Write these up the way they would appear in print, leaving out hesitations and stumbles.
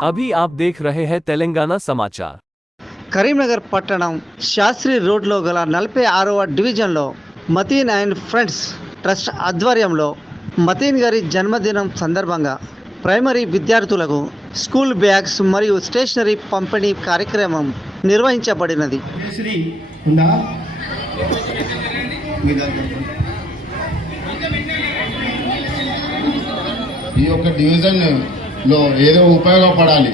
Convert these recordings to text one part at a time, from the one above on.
अभी आप देख रहे हैं तेलंगाना समाचार। కరీంనగర్ పట్టణం శాస్త్రి రోడ్లో గల 46వ డివిజన్లో మతీన్ అండ్ ఫ్రెండ్స్ ట్రస్ట్ ఆధ్వర్యంలో మతీన్ గారి జన్మదినం సందర్భంగా ప్రైమరీ విద్యార్థులకు స్కూల్ బ్యాగ్స్ మరియు స్టేషనరీ పంపిణీ కార్యక్రమం నిర్వహించబడినది. ఈ యొక్క డివిజన్లో ఏదో ఉపయోగపడాలి,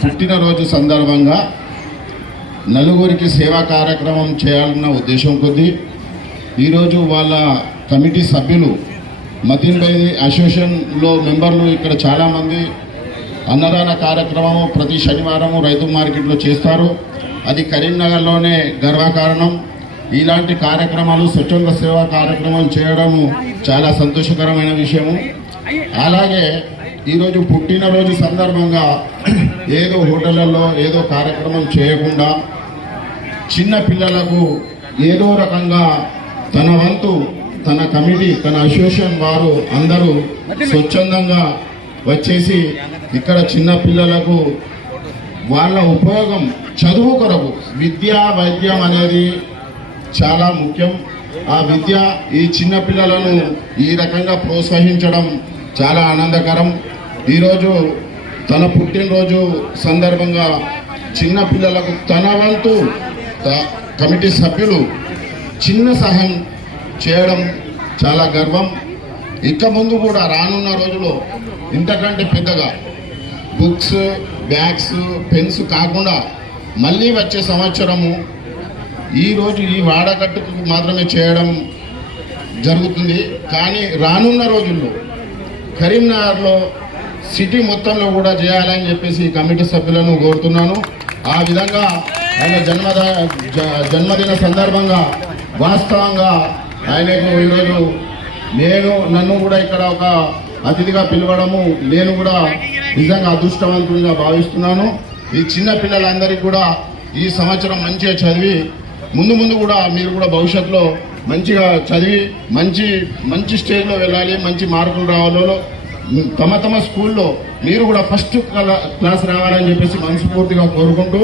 పుట్టినరోజు సందర్భంగా నలుగురికి సేవా కార్యక్రమం చేయాలన్న ఉద్దేశం కొద్దీ ఈరోజు వాళ్ళ కమిటీ సభ్యులు మతీన్ భాయ్ అసోసియేషన్లో మెంబర్లు ఇక్కడ చాలామంది అన్నదాన కార్యక్రమము ప్రతి శనివారము రైతు మార్కెట్లో చేస్తారు. అది కరీంనగర్లోనే గర్వకారణం. ఇలాంటి కార్యక్రమాలు స్వచ్ఛంద సేవా కార్యక్రమాలు చేయడము చాలా సంతోషకరమైన విషయము. అలాగే ఈరోజు పుట్టినరోజు సందర్భంగా ఏదో హోటళ్లలో ఏదో కార్యక్రమం చేయకుండా చిన్న పిల్లలకు ఏదో రకంగా తన వంతు తన కమిటీ తన అసోసియేషన్ వారు అందరూ స్వచ్ఛందంగా వచ్చేసి ఇక్కడ చిన్న పిల్లలకు వాళ్ళ ఉపయోగం చదువు కొరకు విద్య వైద్యం అనేది చాలా ముఖ్యం. ఆ విద్య ఈ చిన్న పిల్లలను ఈ రకంగా ప్రోత్సహించడం చాలా ఆనందకరం. ఈరోజు తన పుట్టినరోజు సందర్భంగా చిన్న పిల్లలకు తన వంతు కమిటీ సభ్యులు చిన్న సహాయం చేయడం చాలా గర్వం. ఇక ముందు కూడా రానున్న రోజుల్లో ఇంతకంటే పెద్దగా బుక్స్ బ్యాగ్స్ పెన్స్ కాకుండా మళ్ళీ వచ్చే సంవత్సరము ఈరోజు ఈ వాడకట్టుకు మాత్రమే చేయడం జరుగుతుంది. కానీ రానున్న రోజుల్లో కరీంనగర్లో సిటీ మొత్తంలో కూడా చేయాలని చెప్పేసి కమిటీ సభ్యులను కోరుతున్నాను. ఆ విధంగా ఆయన జన్మదిన సందర్భంగా వాస్తవంగా ఆయనకు ఈరోజు నన్ను కూడా ఇక్కడ ఒక అతిథిగా పిలవడము నేను కూడా నిజంగా అదృష్టవంతుడిగా భావిస్తున్నాను. ఈ చిన్న పిల్లలందరికీ కూడా ఈ సంవత్సరం మంచిగా చదివి ముందు కూడా మీరు కూడా భవిష్యత్తులో మంచిగా చదివి మంచి స్టేజ్లో వెళ్ళాలి, మంచి మార్కులు రావాలో తమ స్కూల్లో మీరు కూడా ఫస్ట్ క్లాస్ రావాలని చెప్పేసి మనస్ఫూర్తిగా కోరుకుంటూ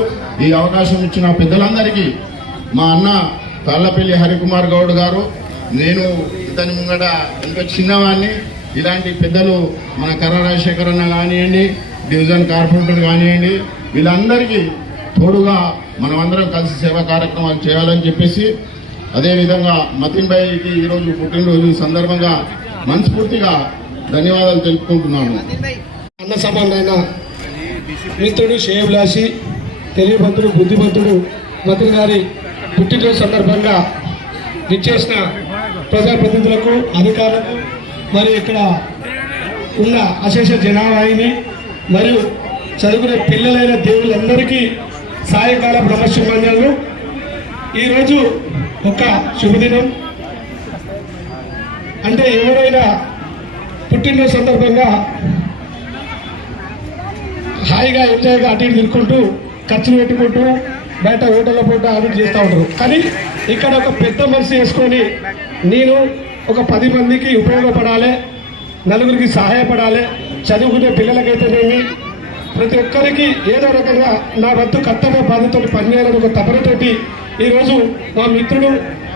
ఈ అవకాశం ఇచ్చిన పెద్దలందరికీ మా అన్న తాళ్లపల్లి హరికుమార్ గౌడ్ గారు, నేను ఇతని ముంగట ఎంతో చిన్నవాడిని, ఇలాంటి పెద్దలు మన కర్ర రాజశేఖర్ అన్న కానివ్వండి, డివిజన్ కార్పొరేటర్ కానివ్వండి, వీళ్ళందరికీ తోడుగా మనమందరం కలిసి సేవా కార్యక్రమాలు చేయాలని చెప్పేసి అదేవిధంగా మతీన్ భాయ్కి ఈరోజు పుట్టినరోజు సందర్భంగా మనస్ఫూర్తిగా ధన్యవాదాలు తెలుపుకుంటున్నాను. అన్న సమానమైన మిత్రుడు శ్రేయభిలాషి తెలియబంతుడు బుద్ధిమంతుడు మతీన్ గారి పుట్టినరోజు సందర్భంగా విచ్చేసిన ప్రజాప్రతినిధులకు అధికారులకు మరియు ఇక్కడ ఉన్న అశేష జనాభాయిని మరియు చదువుకునే పిల్లలైన దేవుళ్ళందరికీ సాయంకాల బ్రహ్మశుభాన్యాలు. ఈరోజు ఒక శుభదినం. అంటే ఎవరైనా పుట్టినరోజు సందర్భంగా హాయిగా ఎంజాయ్గా అటు ఇటు తిరుక్కుంటూ ఖర్చులు పెట్టుకుంటూ బయట హోటల్లో పూట అటు చేస్తూ ఉంటారు. కానీ ఇక్కడ ఒక పెద్ద మనసు చేసుకొని నేను ఒక 10 మందికి ఉపయోగపడాలి, నలుగురికి సహాయపడాలి, చదువుకునే పిల్లలకైతేనేమి ప్రతి ఒక్కరికి ఏదో రకంగా నా వద్దు కర్తవ్య బాధ్యతతో పనిచేయాలని ఒక తపనతోటి ఈరోజు మా మిత్రుడు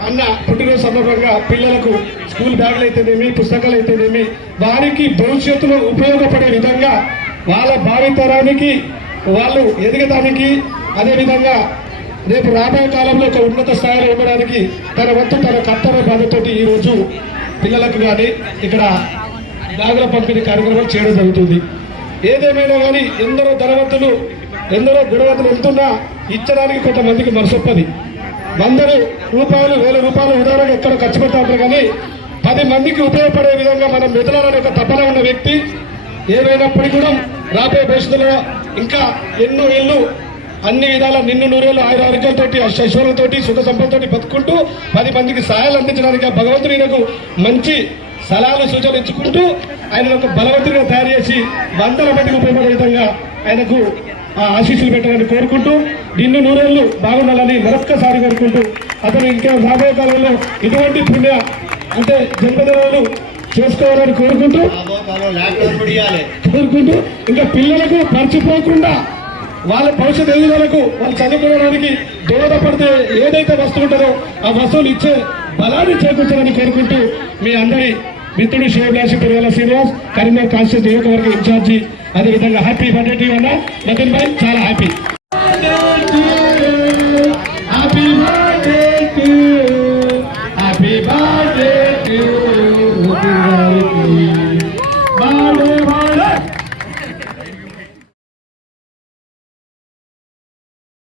అన్న పుట్టినరోజు సందర్భంగా పిల్లలకు స్కూల్ బ్యాగులు అయితేనేమి పుస్తకాలు అయితేనేమి వారికి భవిష్యత్తులో ఉపయోగపడే విధంగా వాళ్ళ భావితరానికి వాళ్ళు ఎదగడానికి అదేవిధంగా రేపు రాబోయే కాలంలో ఒక ఉన్నత స్థాయిలో ఉండడానికి తన వంతు తన కర్తవ్య బాధ్యతతోటి ఈరోజు పిల్లలకు కానీ ఇక్కడ బ్యాగుల పంపిణీ కార్యక్రమాలు చేయడం జరుగుతుంది. ఏదేమైనా కానీ ఎందరో ధనవంతులు ఎందరో గుణవంతులు వెళ్తున్నా ఇచ్చడానికి కొంతమందికి మనసొప్పది. 100 రూపాయలు 1000 రూపాయలు ఉదాహరణగా ఎక్కడ ఖర్చు పెడతా ఉంటారు. కానీ 10 మందికి ఉపయోగపడే విధంగా మనం మెదలాలని ఒక తపన ఉన్న వ్యక్తి ఏమైనప్పటికీ కూడా రాబోయే భవిష్యత్తులో ఇంకా ఎన్నో ఏళ్ళు అన్ని విధాల నిన్ను నూరేళ్ళు ఆరోగ్యాలతో ఐశ్వర్యంతో సుఖ సంపదతో బతుకుంటూ 10 మందికి సహాయాలు అందించడానికి ఆ భగవంతుడు ఈయనకు మంచి సలహాలు సూచనలు ఇచ్చుకుంటూ ఆయన ఒక బలవంతుడిగా తయారు చేసి 100 మందికి ఉపయోగపడే విధంగా ఆయనకు ఆశీస్సులు పెట్టాలని కోరుకుంటూ నిన్ను నూరేళ్ళు బాగుండాలని మరొక్కసారి కోరుకుంటూ అతను ఇంకా రాబోయే కాలంలో ఇటువంటి పుణ్య అంటే జన్మదినాలు చేసుకోవాలని కోరుకుంటూ ఇంకా పిల్లలకు మర్చిపోకుండా వాళ్ళ భవిష్యత్ ఎదుగుదలకు వాళ్ళు చదువుకోవడానికి దోహదపడితే ఏదైతే వస్తువు ఉంటుందో ఆ వస్తువులు ఇచ్చే బలాన్ని చేకూర్చాలని కోరుకుంటూ మీ అందరి మిత్రుడు శివభిలాషి పెరుగల శ్రీనివాస్ కరీంనగర్ కాన్స్టిట్యూన్సీ నియోజకవర్గ ఇన్ఛార్జి అదేవిధంగా హ్యాపీ బర్త్డే టు అన్న మదన్ భాయ్ చాలా హ్యాపీ